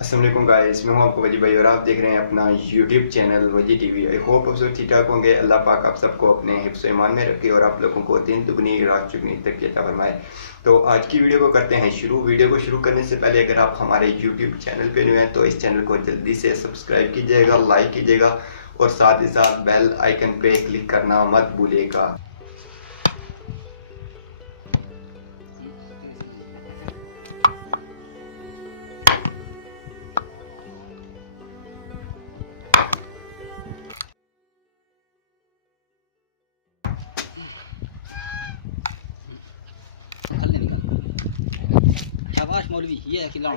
अस्सलाम वालेकुम गाइस, मैं हूं आपको वजी भाई और आप देख रहे हैं अपना यूट्यूब चैनल वजी टीवी। आई होप आप सब ठीक ठाक होंगे। अल्लाह पाक आप सबको अपने हिफ्ज़ ईमान में रखे और आप लोगों को दिन दुगनी रात चुगनी तक अता फरमाए। तो आज की वीडियो को करते हैं शुरू। वीडियो को शुरू करने से पहले अगर आप हमारे यूट्यूब चैनल पे न्यू हैं तो इस चैनल को जल्दी से सब्सक्राइब कीजिएगा, लाइक कीजिएगा और साथ ही साथ बेल आइकन पे क्लिक करना मत भूलिएगा। शाबाश मौलवी, ये है खिलाना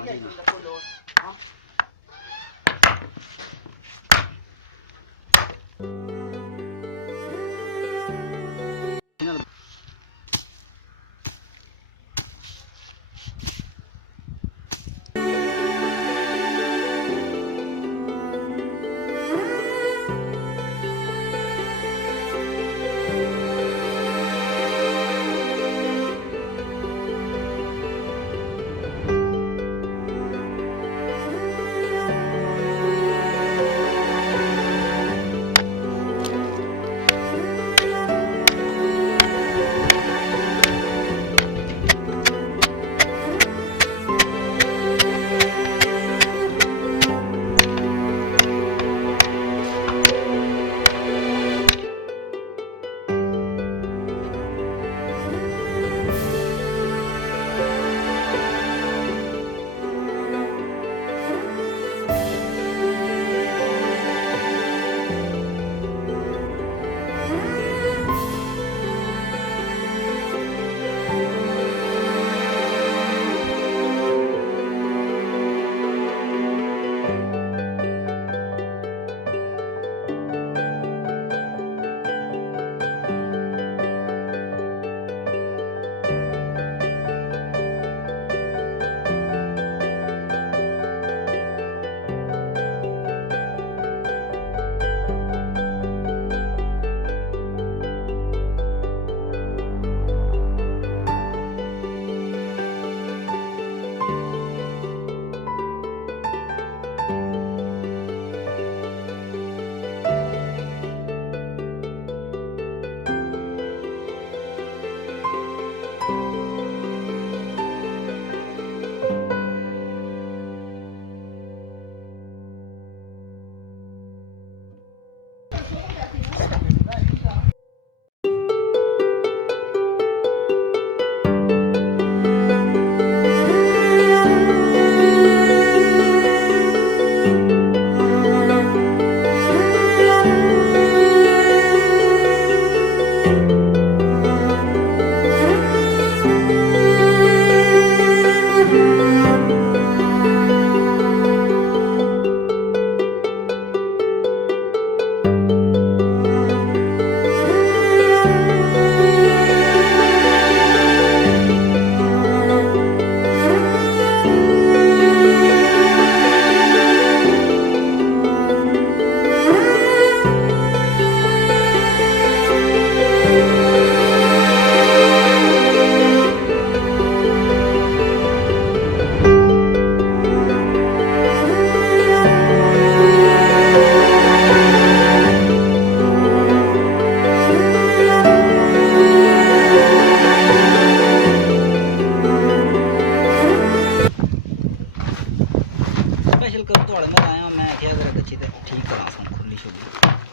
स्पेशल कर तोड़े में आया मैं क्या करे बच्चे ते ठीक करा सन खुली शुली